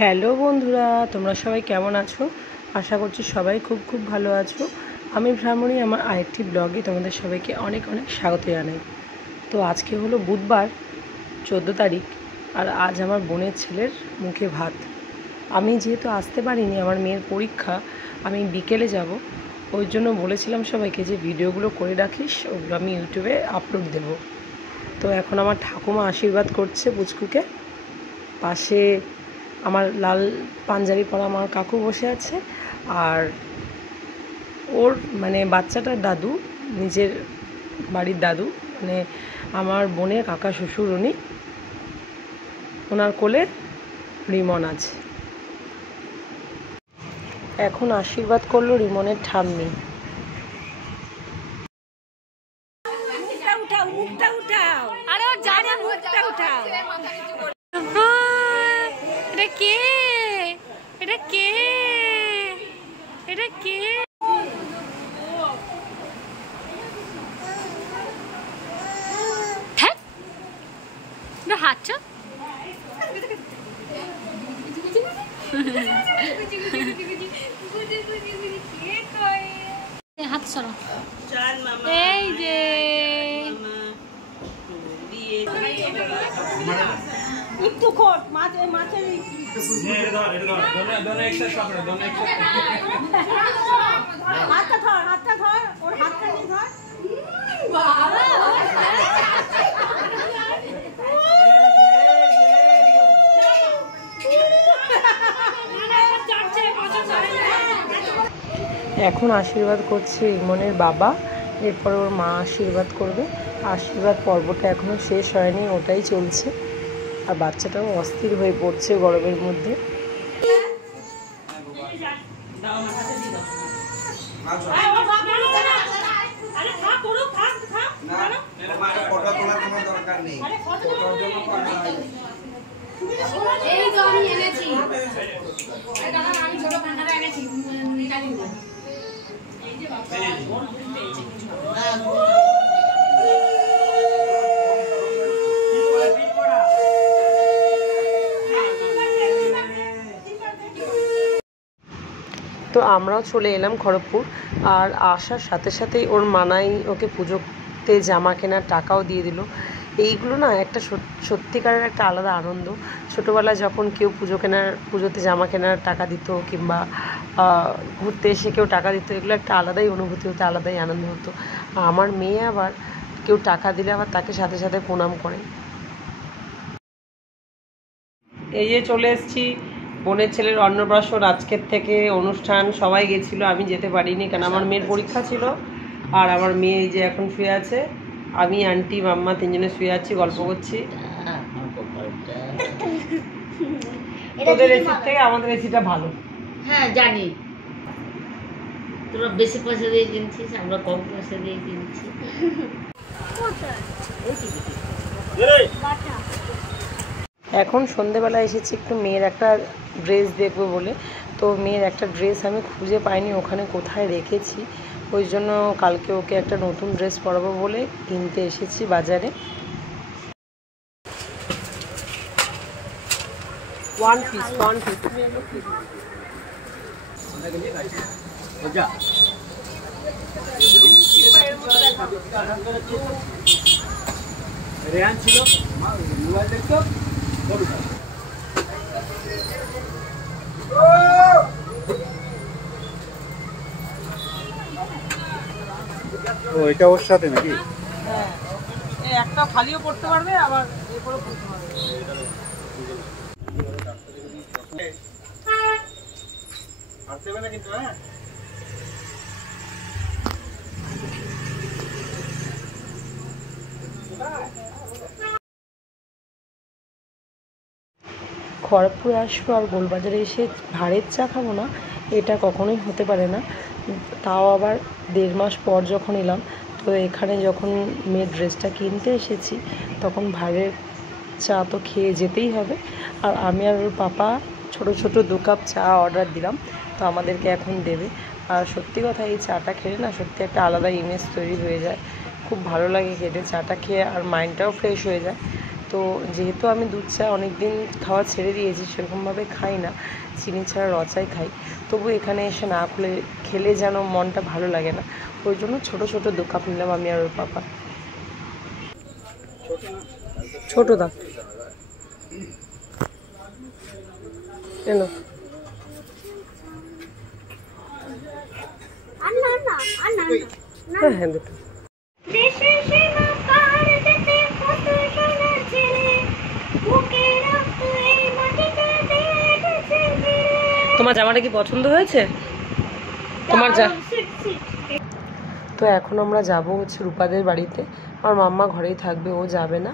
Hello বন্ধুরা, তোমরা সবাই কেমন আছো? আশা করছি সবাই খুব খুব ভালো আছো। আমি ভ্রামণী, আমার আরেকটি ব্লগে তোমাদের সবাইকে অনেক অনেক স্বাগত জানাই। তো আজকে হলো বুধবার 14 তারিখ, আর আজ আমার বোনের ছেলের মুখে ভাত। আমি যেহেতু আসতে পারিনি, আমার মেয়ের পরীক্ষা, আমি বিকেলে যাব, ওই জন্য বলেছিলাম সবাইকে যে ভিডিওগুলো করে রাখিস, ওগুলো আমি ইউটিউবে আপলোড দেব। তো এখন আমার ঠাকুমা আশীর্বাদ করছে পুচকুকে, পাশে আমার লাল পাঞ্জাবি পরা আমার কাকু বসে আছে, আর ওর মানে বাচ্চাটার দাদু, নিজের বাড়ির দাদু, মানে আমার বোনের কাকা শ্বশুর, ওনার কোলে রিমন আছে। এখন আশীর্বাদ করলো রিমনের ঠাম্মি। হাত সরো, এই যে একটু খোট মাছের হাতটা ধর ওর হাতটা নিয়ে ধর। এখন আশীর্বাদ করছে রিমনের বাবা, এরপর ওর মা আশীর্বাদ করবে। আশীর্বাদ পর্বটা এখনও শেষ হয়নি, ওটাই চলছে। আর বাচ্চাটাও অস্থির হয়ে পড়ছে গরমের মধ্যে। তো আমরাও চলে এলাম খড়গপুর, আর আসার সাথে সাথেই ওর মানাই ওকে পুজোতে জামা কেনার টাকাও দিয়ে দিল। এইগুলো না একটা সত্যিকারের একটা আলাদা আনন্দ। ছোটোবেলায় যখন কেউ পুজোতে জামা কেনার টাকা দিত, কিংবা ঘুরতে এসে কেউ টাকা দিত, এগুলো একটা আলাদাই অনুভূতি হতো, আলাদাই আনন্দ হতো। আমার মেয়ে আবার কেউ টাকা দিলে আবার তাকে সাথে সাথে প্রণাম করে। এই যে চলে এসেছি, বোনের ছেলের অন্নপ্রাশন আজকের থেকে অনুষ্ঠান, সবাই গেছিলো, আমি যেতে পারিনি কারণ আমার মেয়ের পরীক্ষা ছিল। আর আমার মেয়ে এই যে এখন শুয়ে আছে, আমি আন্টি মাম্মা তিনজনে শুয়ে আছি, গল্প করছি। তোদের এসির থেকে আমাদের এসিটা ভালো। হ্যাঁ জানি, তোরা বেশি পয়সা দিয়ে কিনছিস, আমরা কম পয়সা দিয়ে কিনছি। এখন সন্ধেবেলা এসেছি একটু মেয়ের একটা ড্রেস দেখবো বলে। তো মেয়ের একটা ড্রেস আমি খুঁজে পাইনি ওখানে কোথায় রেখেছি, ওই জন্য কালকে ওকে একটা নতুন ড্রেস পরাবো বলে কিনতে এসেছি বাজারে। ওয়ান পিস রেয়ান ছিল মোবাইল দেখতো। ও এটা ওর সাথে নাকি? হ্যাঁ, একটা খালিও পড়তে পারবে, আবার এরপরও পড়তে পারবে। আর দেবে না কিন্তু। হ্যাঁ খড়গপুরে আসবো আর গোলবাজারে এসে ভাঁড়ের চা খাবো না, এটা কখনোই হতে পারে না। তাও আবার 1.5 মাস পর যখন এলাম, তো এখানে যখন মেয়ের ড্রেসটা কিনতে এসেছি, তখন ভাঁড়ের চা তো খেয়ে যেতেই হবে। আর আমি আর ওর পাপা ছোট ছোট 2 কাপ চা অর্ডার দিলাম, তো আমাদেরকে এখন দেবে। আর সত্যি কথা, এই চাটা খেলে না সত্যি একটা আলাদা ইমেজ তৈরি হয়ে যায়, খুব ভালো লাগে খেতে চাটা খেয়ে, আর মাইন্ডটাও ফ্রেশ হয়ে যায়। তো যেহেতু আমি দুধ চা অনেক দিন খাওয়া ছেড়ে দিয়েছি, সেরকমভাবে খাই না, চিনি ছাড়া রচাই খাই, তবু এখানে এসে না খেলে যেন মনটা ভালো লাগে না। ওই জন্য ছোটো ছোটো 2 কাপ নিলাম আমি আর ওর পাপা। ছোটো দাম এলো। হ্যাঁ হ্যাঁ দুটো। তোমার জামাটা কি পছন্দ হয়েছে? তোমার তো এখন আমরা যাব হচ্ছে রূপাদের বাড়িতে। আমার মাম্মা ঘরেই থাকবে, ও যাবে না।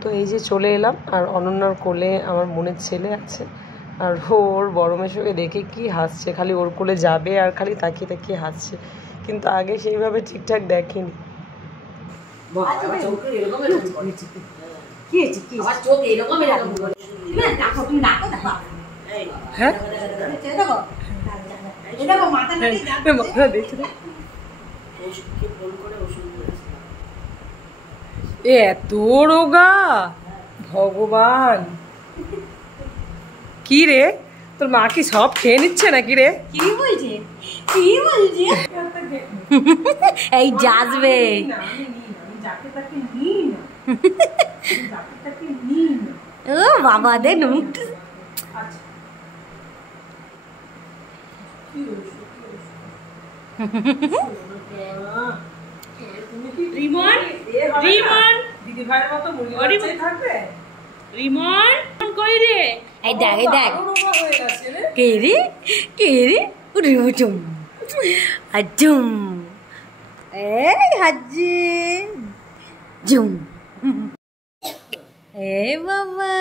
তো এই যে চলে এলাম, আর অনন্যার কোলে আমার বোনের ছেলে আছে, আর ওর বড় মেশোকে দেখে কি হাসছে, খালি ওর কোলে যাবে আর খালি তাকিয়ে তাকিয়ে হাসছে, কিন্তু আগে সেইভাবে ঠিকঠাক দেখেনি। হ্যাঁ এত রোগা, ভগবান! কি রে, তোর মা কি সব খেয়ে নিচ্ছে নাকি রে? কি বলছে? কি বলছে? এই যাজবে ও বাবা দে নুট। রিমন রিমন দিদি ভাইয়ের মতো মুড়ি বাচ্চাই থাকবে। রিমন কই রে? এই দেখ দেখ কে রে রিমুচুম আজুম এই হাজি জুম এ বাবা।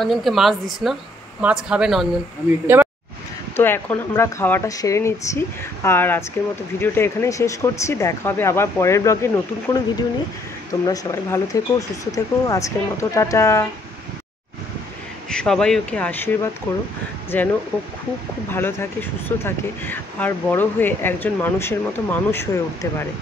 অঞ্জনকে মাছ দিস না, মাছ খাবে না অঞ্জন। এবার তো এখন আমরা খাওয়াটা সেরে নিচ্ছি, আর আজকের মতো ভিডিওটা এখানেই শেষ করছি। দেখা হবে আবার পরের ব্লগে নতুন কোনো ভিডিও নিয়ে। তোমরা সবাই ভালো থেকো, সুস্থ থেকো। আজকের মতো টাটা। সবাই ওকে আশীর্বাদ করো যেন ও খুব খুব ভালো থাকে, সুস্থ থাকে, আর বড় হয়ে একজন মানুষের মতো মানুষ হয়ে উঠতে পারে।